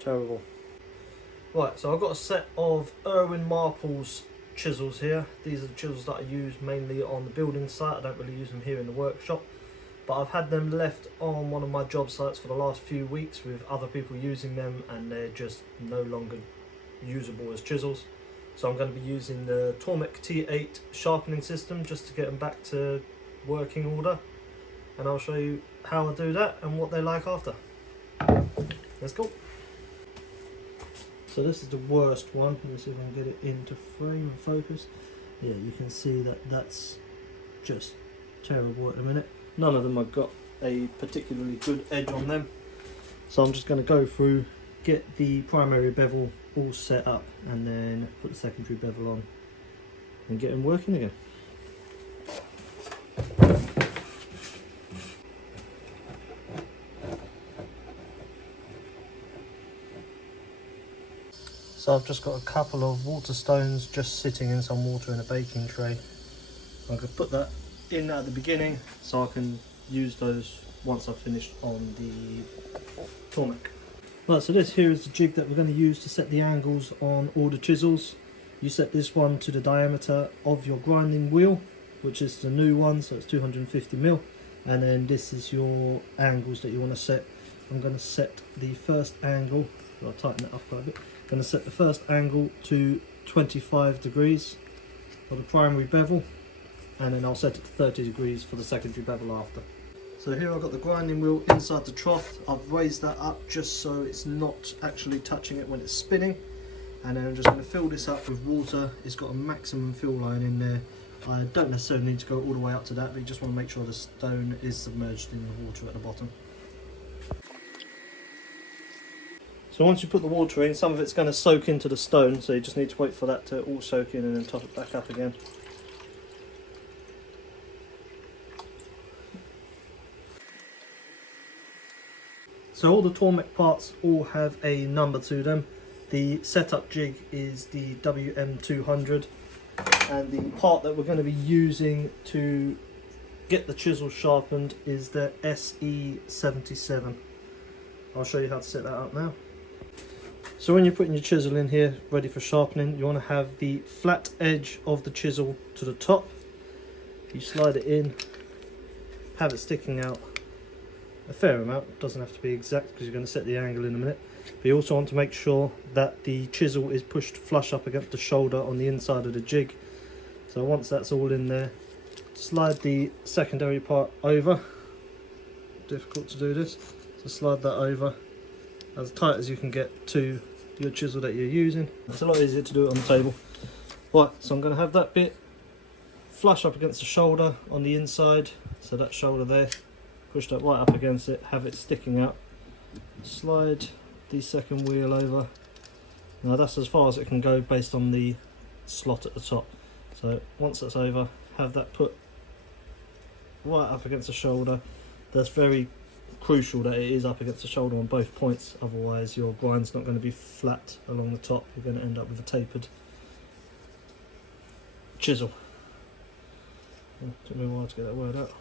Terrible. Right, so I've got a set of Irwin Marple's chisels here. These are the chisels that I use mainly on the building site. I don't really use them here in the workshop, but I've had them left on one of my job sites for the last few weeks with other people using them, and they're just no longer usable as chisels. So I'm going to be using the Tormek T8 sharpening system just to get them back to working order, and I'll show you how I do that and what they like after. Let's go. So this is the worst one. Let's see if I can get it into frame and focus. Yeah, you can see that that's just terrible at the minute. None of them have got a particularly good edge on them. So I'm just going to go through, get the primary bevel all set up, and then put the secondary bevel on and get them working again. So I've just got a couple of water stones just sitting in some water in a baking tray. I could put that in at the beginning so I can use those once I've finished on the Tormek. Right, so this here is the jig that we're going to use to set the angles on all the chisels. You set this one to the diameter of your grinding wheel, which is the new one, so it's 250mm, and then this is your angles that you want to set. I'm going to set the first angle, I'll tighten it up quite a bit. I'm going to set the first angle to 25 degrees for the primary bevel, and then I'll set it to 30 degrees for the secondary bevel after. So here I've got the grinding wheel inside the trough. I've raised that up just so it's not actually touching it when it's spinning, and then I'm just going to fill this up with water. It's got a maximum fill line in there. I don't necessarily need to go all the way up to that, but you just want to make sure the stone is submerged in the water at the bottom. So once you put the water in, some of it's going to soak into the stone, so you just need to wait for that to all soak in and then top it back up again. So all the Tormek parts all have a number to them. The setup jig is the WM200, and the part that we're going to be using to get the chisel sharpened is the SE77. I'll show you how to set that up now. So when you're putting your chisel in here ready for sharpening, you want to have the flat edge of the chisel to the top. You slide it in, have it sticking out a fair amount. It doesn't have to be exact because you're going to set the angle in a minute, but you also want to make sure that the chisel is pushed flush up against the shoulder on the inside of the jig. So once that's all in there, slide the secondary part over. Difficult to do this, so slide that over as tight as you can get to your chisel that you're using. It's a lot easier to do it on the table. Right, so I'm going to have that bit flush up against the shoulder on the inside, so that shoulder there, push that right up against it, have it sticking out. Slide the second wheel over. Now that's as far as it can go based on the slot at the top. So once that's over, have that put right up against the shoulder. That's very crucial that it is up against the shoulder on both points, otherwise your grind's not going to be flat along the top. You're going to end up with a tapered chisel. Took me a while to get that word out.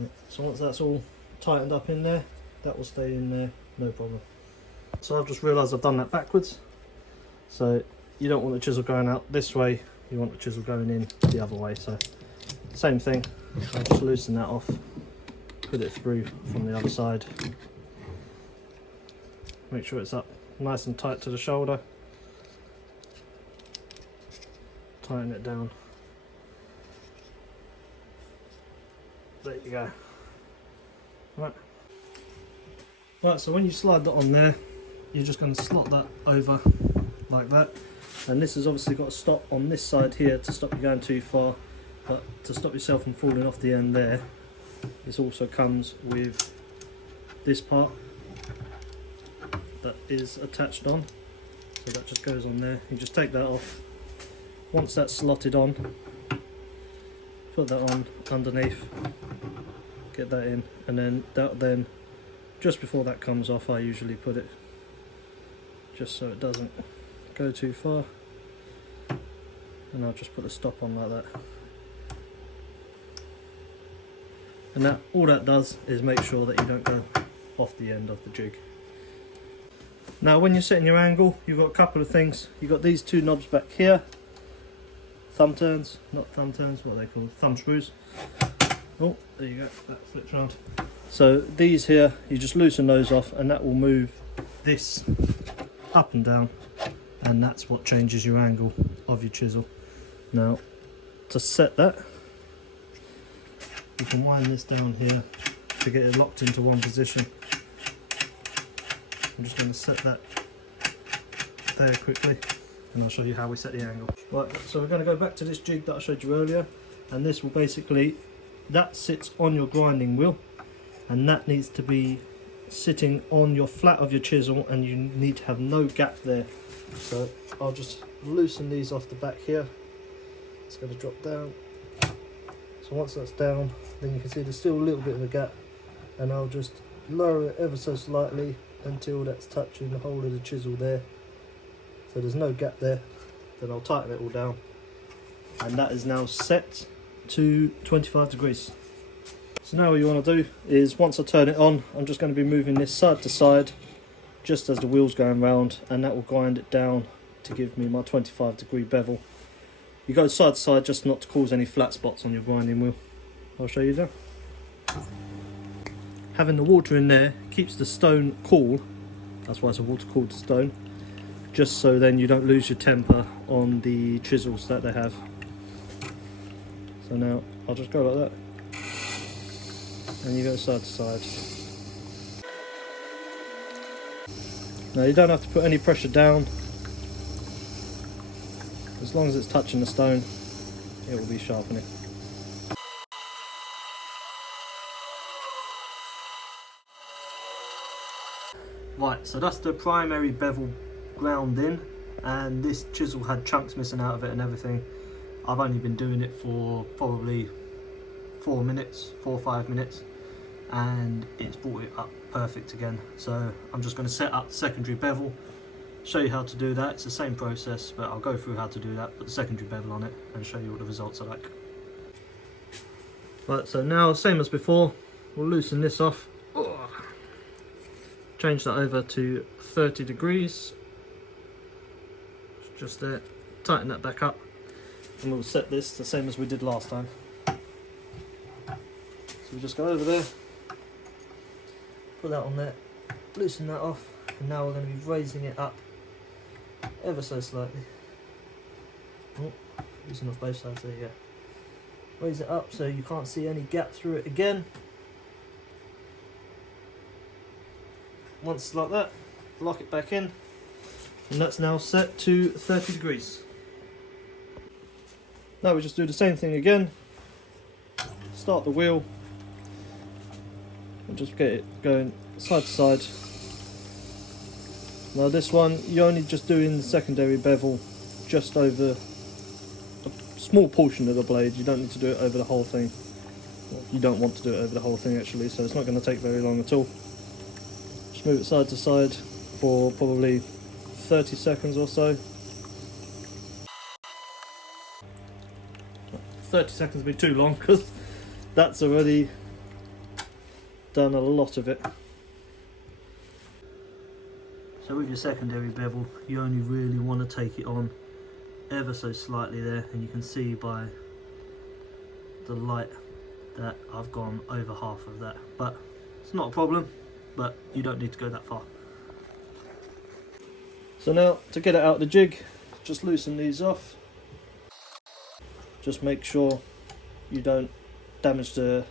Yeah. So once that's all tightened up in there, that will stay in there, no problem. So I've just realised I've done that backwards. So you don't want the chisel going out this way, you want the chisel going in the other way. So same thing, I'll just loosen that off, put it through from the other side. Make sure it's up nice and tight to the shoulder. Tighten it down. There you go. Right, so when you slide that on there, you're just going to slot that over like that. And this has obviously got a stop on this side here to stop you going too far, but to stop yourself from falling off the end there, this also comes with this part that is attached on. So that just goes on there. You just take that off. Once that's slotted on, put that on underneath, get that in, and then just before that comes off, I usually put it just so it doesn't go too far, and I'll just put a stop on like that. And that all that does is make sure that you don't go off the end of the jig. Now when you're setting your angle, you've got a couple of things. You've got these two knobs back here, thumb turns, not thumb turns, what are they called? Thumb screws. Oh, there you go, that flips around. So these here, you just loosen those off and that will move this up and down, and that's what changes your angle of your chisel. Now to set that, you can wind this down here to get it locked into one position. I'm just going to set that there quickly and I'll show you how we set the angle. Right, so we're going to go back to this jig that I showed you earlier, and this will basically, that sits on your grinding wheel and that needs to be sitting on your flat of your chisel, and you need to have no gap there. So I'll just loosen these off the back here. It's going to drop down. So once that's down, then you can see there's still a little bit of a gap, and I'll just lower it ever so slightly until that's touching the hole of the chisel there. So there's no gap there. Then I'll tighten it all down, and that is now set to 25 degrees. So now what you want to do is, once I turn it on, I'm just going to be moving this side to side just as the wheel's going round, and that will grind it down to give me my 25 degree bevel. You go side to side just not to cause any flat spots on your grinding wheel. I'll show you now. Having the water in there keeps the stone cool, that's why it's a water cooled stone, just so then you don't lose your temper on the chisels that they have. So now I'll just go like that, and you go side to side. Now you don't have to put any pressure down. As long as it's touching the stone, it will be sharpening. Right, so that's the primary bevel ground in, and this chisel had chunks missing out of it and everything. I've only been doing it for probably 4 or 5 minutes, and it's brought it up perfect again. So I'm just going to set up the secondary bevel, show you how to do that. It's the same process, but I'll go through how to do that, put the secondary bevel on it and show you what the results are like. Right, so now same as before, we'll loosen this off. Change that over to 30 degrees, just there, tighten that back up, and we'll set this the same as we did last time. So we just go over there, put that on there, loosen that off, and now we're going to be raising it up ever so slightly. Oh, loosen off both sides, there you go. Raise it up so you can't see any gap through it again. Once like that, lock it back in, and that's now set to 30 degrees. Now we just do the same thing again. Start the wheel and just get it going side to side. Now this one, you're only just doing the secondary bevel just over a small portion of the blade. You don't need to do it over the whole thing. Well, you don't want to do it over the whole thing actually, so it's not going to take very long at all. Just move it side to side for probably 30 seconds or so. 30 seconds would be too long because that's already done a lot of it. So with your secondary bevel, you only really want to take it on ever so slightly there, and you can see by the light that I've gone over half of that, but it's not a problem, but you don't need to go that far. So now to get it out of the jig, just loosen these off. Just make sure you don't damage the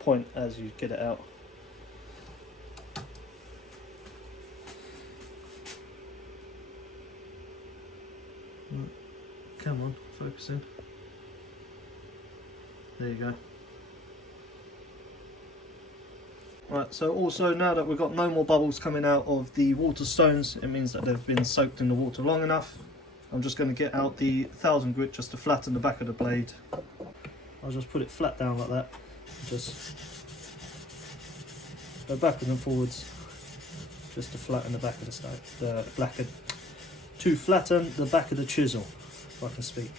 point as you get it out. Come on, focus in. There you go. Right, so also now that we've got no more bubbles coming out of the water stones, it means that they've been soaked in the water long enough. I'm just going to get out the 1000 grit just to flatten the back of the blade. I'll just put it flat down like that. Just go backwards and forwards, just to flatten the back of to flatten the back of the chisel, if I can speak.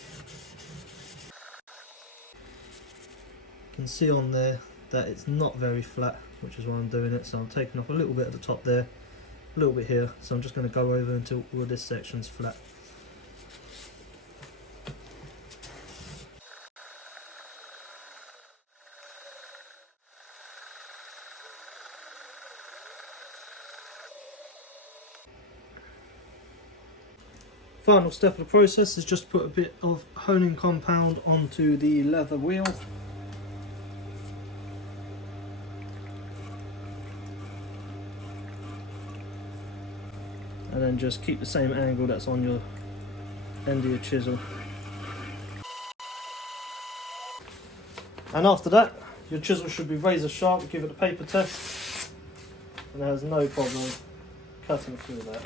You can see on there that it's not very flat, which is why I'm doing it. So I'm taking off a little bit at the top there, a little bit here, so I'm just going to go over until all of this section's flat. Final step of the process is just put a bit of honing compound onto the leather wheel. And then just keep the same angle that's on your end of your chisel. And after that, your chisel should be razor sharp. Give it a paper test, and there's no problem cutting through that.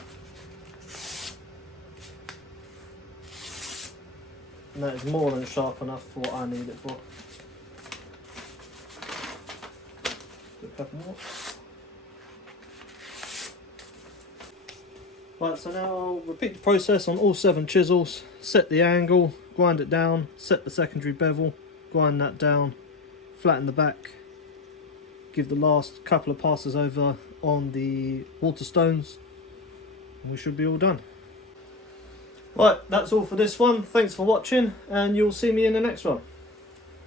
And that is more than sharp enough for what I need it for. Do a couple more. Right, so now I'll repeat the process on all 7 chisels, set the angle, grind it down, set the secondary bevel, grind that down, flatten the back, give the last couple of passes over on the water stones, and we should be all done. Right, that's all for this one. Thanks for watching, and you'll see me in the next one.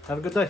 Have a good day.